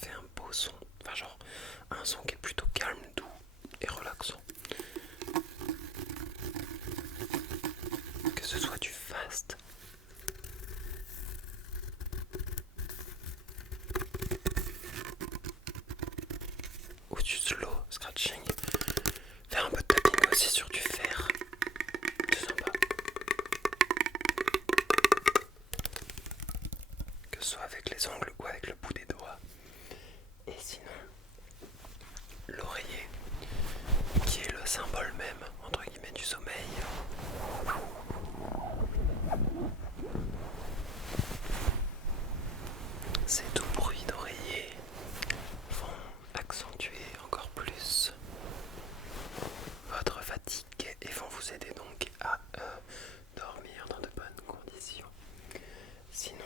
fait un beau son. Enfin genre un son qui est plutôt calme, doux et relaxant. Que ce soit du fast ou du slow scratching. Faire un peu de tapping aussi sur du fer. C'est sympa. Que ce soit avec les ongles ou avec le bout des doigts. Et sinon, l'oreiller, qui est le symbole même, entre guillemets, du sommeil. Ces doux bruits d'oreiller vont accentuer encore plus votre fatigue et vont vous aider donc à dormir dans de bonnes conditions. Sinon,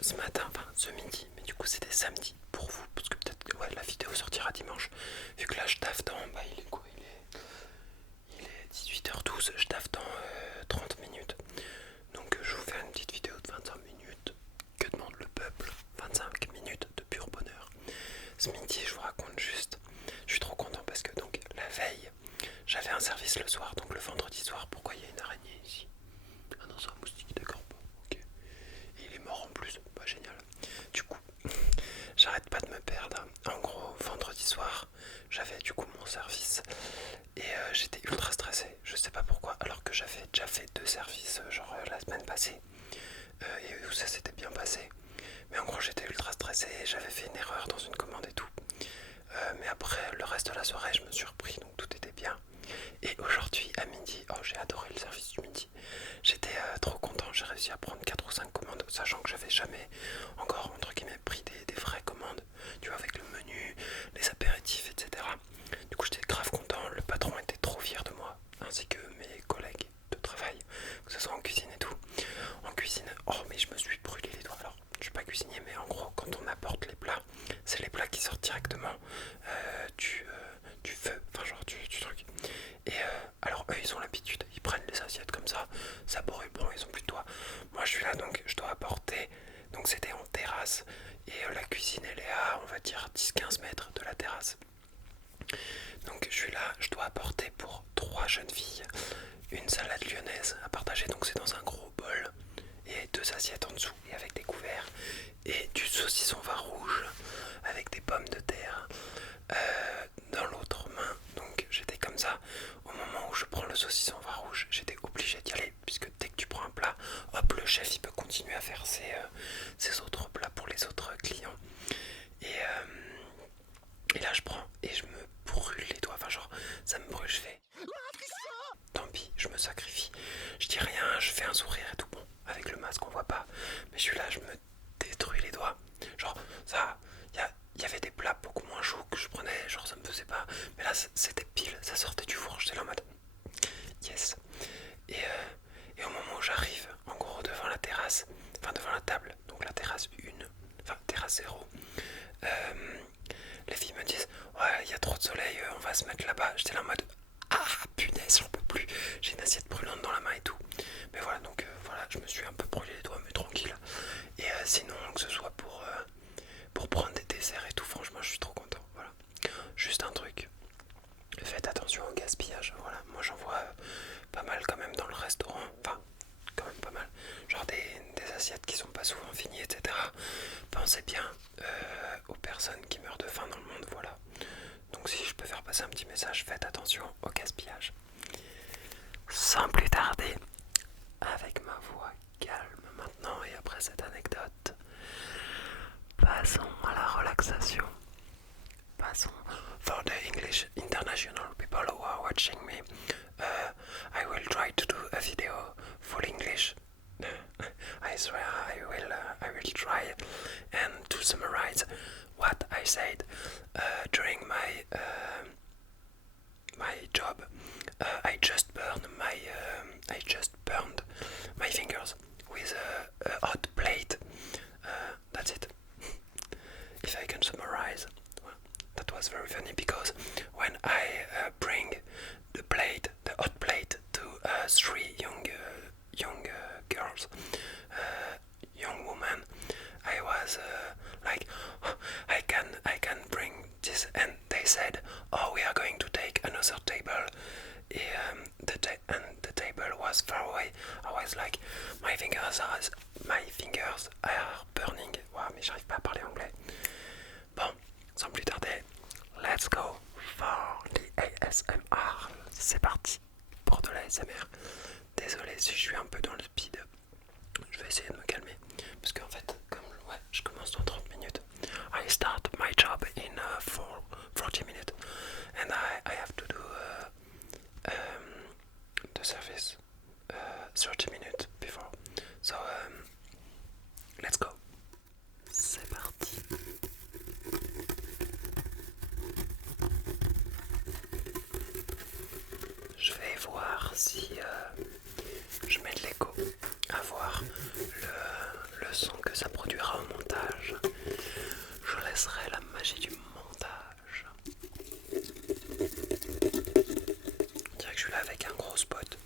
ce matin, enfin ce midi, mais du coup c'était samedi pour vous, parce que peut-être que la vidéo sortira dimanche, vu que là je taffe dans, il est quoi, il est 18h12, je taffe dans 30 minutes, donc je vous fais une petite vidéo de 25 minutes, que demande le peuple, 25 minutes de pur bonheur. Ce midi je vous raconte juste, je suis trop content parce que donc la veille, j'avais un service le soir, donc le vendredi soir. Pourquoi il y a une araignée ici? Ah non, c'est un moustique, d'accord, pas. Ok. Et il est mort en plus, pas génial. Du coup, j'arrête pas de me perdre. En gros, vendredi soir, j'avais du coup mon service et j'étais ultra stressé. Je sais pas pourquoi, alors que j'avais déjà fait 2 services, genre la semaine passée, et où ça s'était bien passé. Mais en gros, j'étais ultra stressé. J'avais fait une erreur dans une commande et tout. Mais après, le reste de la soirée, je me suis repris, donc tout était bien. Et aujourd'hui, à midi, oh, j'ai adoré le service du midi. J'étais trop content, j'ai réussi à prendre 4 ou 5 commandes, sachant que j'avais jamais encore, entre guillemets, pris des vraies commandes, tu vois, avec le menu, les apéritifs, etc. Du coup, j'étais grave content, le patron était trop fier de moi, ainsi que mes collègues de travail, que ce soit en cuisine et tout. En cuisine, oh, mais je me suis brûlé les doigts. Alors, je suis pas cuisinier, mais en gros, quand on apporte les plats, c'est les plats qui sortent directement du feu, enfin genre du truc. Et alors eux ils ont l'habitude, ils prennent les assiettes comme ça brûle, bon ils ont plus de doigts. Moi je suis là donc je dois apporter, donc c'était en terrasse et la cuisine elle est à on va dire 10-15 mètres de la terrasse. Donc je suis là, je dois apporter pour 3 jeunes filles une salade lyonnaise à partager, donc c'est dans un gros bol et 2 assiettes en dessous et avec des couverts et du saucisson vin rouge avec des pommes de terre dans l'autre main. Donc j'étais comme ça. Au moment où je prends le saucisson vin rouge, j'étais obligé d'y aller puisque dès que tu prends un plat, hop, le chef il peut continuer à faire ses autres plats pour les autres clients. Et là je prends et je me brûle les doigts. Enfin genre ça me brûle, je fais tant pis, je me sacrifie. Je dis rien, je fais un sourire et tout bon. Avec le masque on voit pas. Mais je suis là, je me détruis les doigts. Genre ça, il y avait des plats beaucoup moins chauds que je prenais, genre ça me faisait pas. Mais là c'était pile, ça sortait du four, j'étais là en mode yes. Et au moment où j'arrive, en gros devant la terrasse, enfin devant la table, donc la terrasse 1, enfin terrasse 0, les filles me disent ouais il y a trop de soleil, on va se mettre là-bas. J'étais là en mode ah punaise j'en peux plus, j'ai une assiette brûlante dans la main et tout. Mais voilà donc voilà, je me suis un peu brûlé les doigts mais tranquille. Et sinon que ce soit pour prendre des desserts et tout, franchement je suis trop content. Voilà. Juste un truc, faites attention au gaspillage. Voilà, moi j'en vois pas mal quand même dans le restaurant. Enfin, quand même pas mal. Genre des assiettes qui sont pas souvent finies, etc. Pensez bien aux personnes qui meurent de faim dans le monde. Voilà. Donc si je peux faire passer un petit message, faites attention au gaspillage. Sans plus tarder, avec ma voix calme maintenant et après cette anecdote, passons à la relaxation. Passons. For the English international people who are watching me, I will try to do a video full English. I swear I will try and to summarize what I said during my job. I just burned my fingers with a hot plate. That's it. If I can summarize, well, that was very funny because when I bring the hot plate to 3 young girls, young women, I was like, oh, I ASMR. C'est parti pour de la ASMR. Désolé si je suis un peu dans le speed. Je vais essayer de me calmer. Parce qu'en fait, comme ouais, je commence dans 30 minutes. I start my job in 40 minutes. And I have to do the service 30 minutes before. So let's go. C'est parti. Je vais voir si je mets de l'écho, à voir le son que ça produira au montage. Je laisserai la magie du montage. On dirait que je suis là avec un gros spot.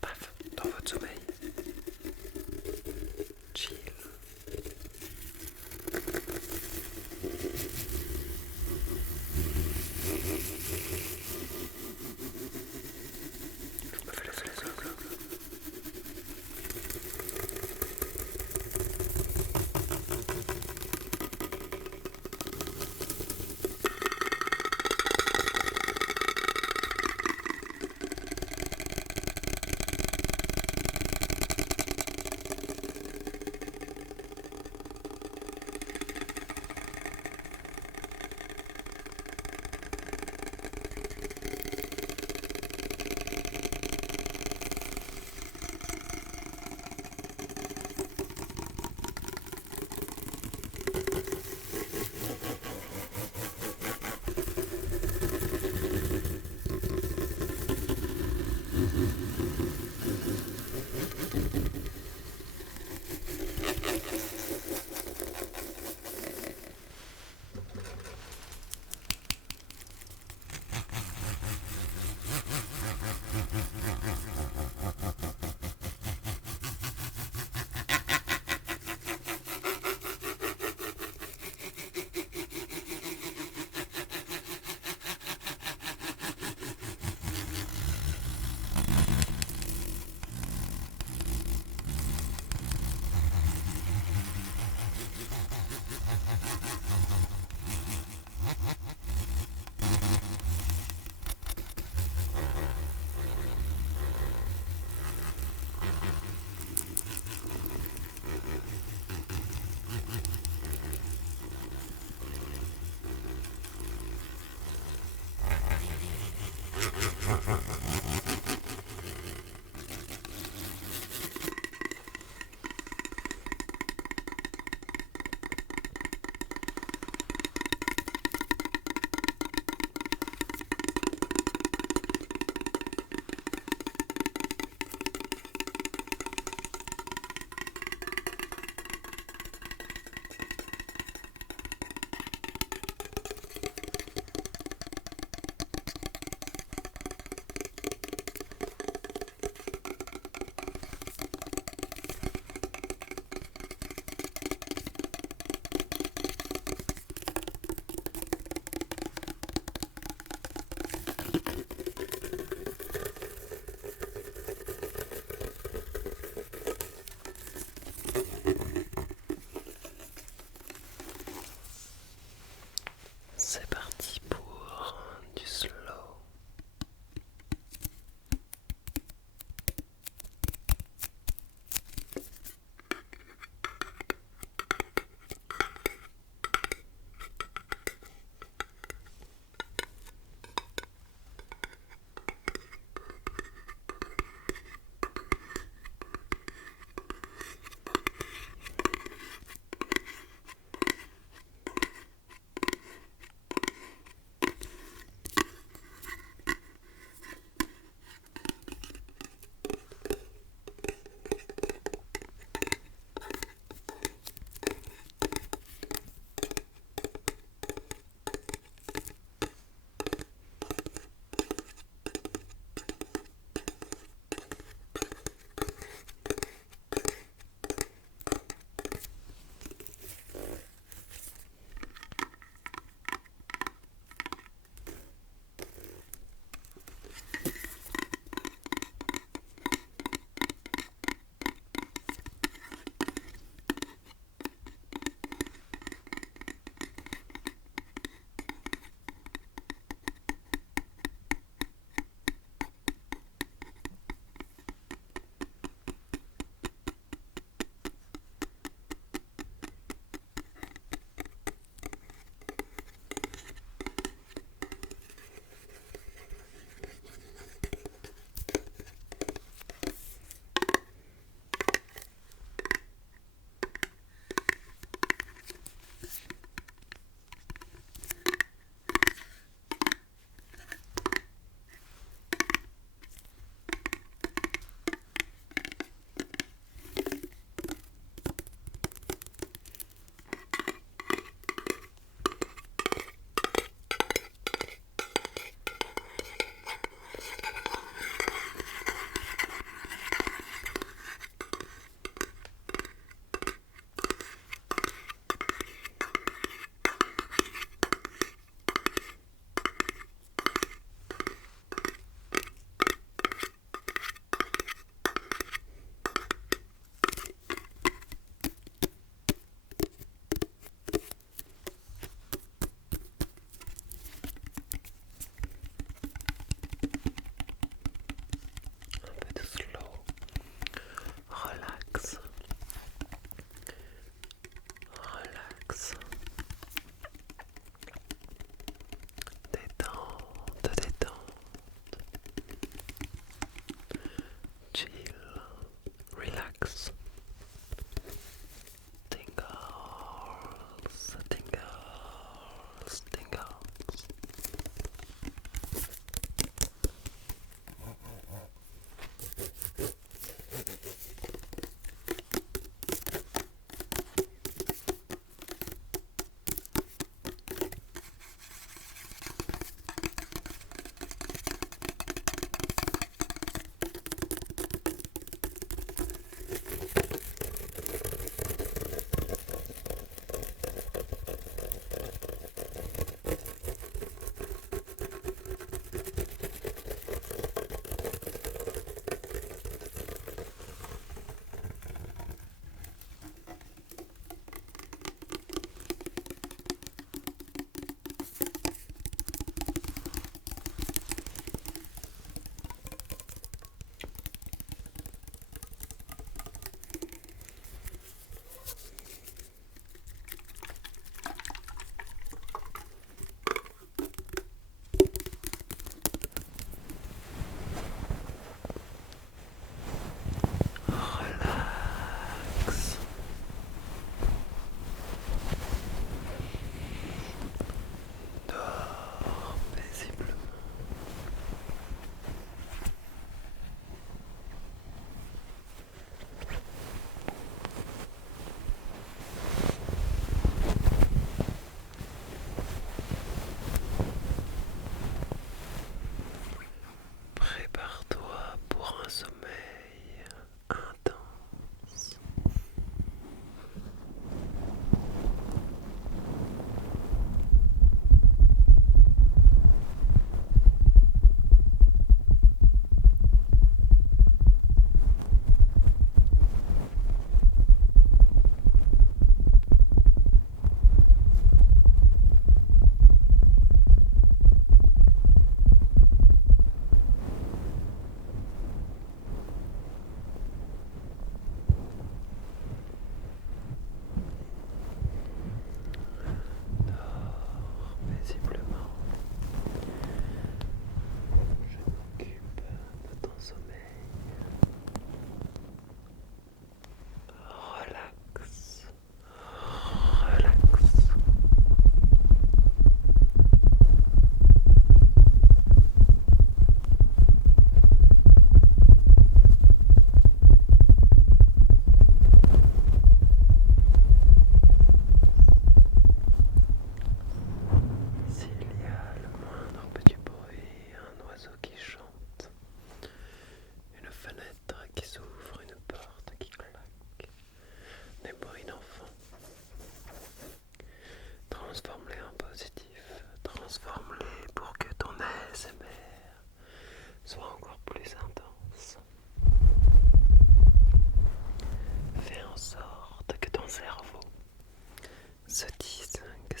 Paf, dans votre sommeil. Chill. Je me fais le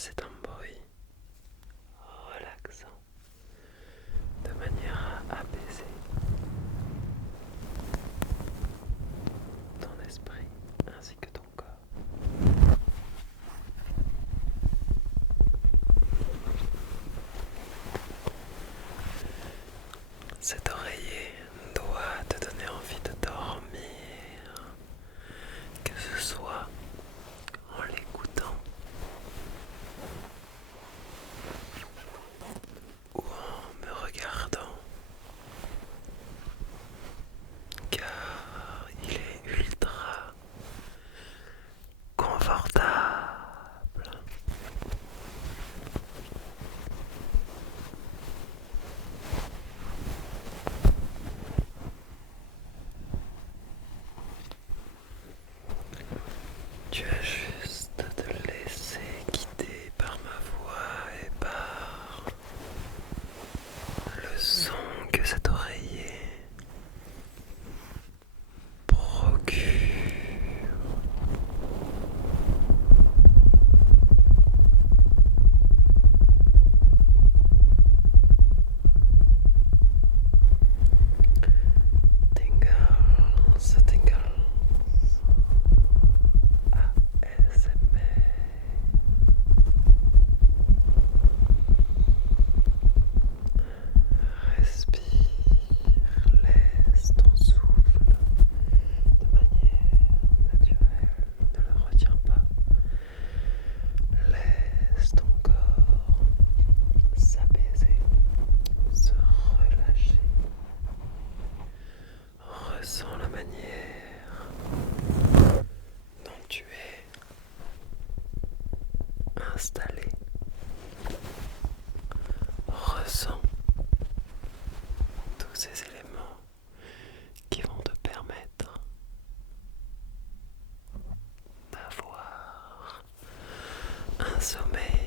c'est un bruit relaxant de manière à apaiser ton esprit ainsi que ton corps. Cet oreiller doit te donner envie de dormir, que ce soit en l'écoutant ou en me regardant, car il est ultra confortable. Tu as juste à te laisser guider par ma voix et par le son que cet oreiller procure. Tingles, tingles, ASMR. Respire, laisse ton souffle de manière naturelle, ne le retiens pas. Laisse ton corps s'apaiser, se relâcher. Ressens la manière dont tu es installé. Ressens tous ces éléments qui vont te permettre d'avoir un sommeil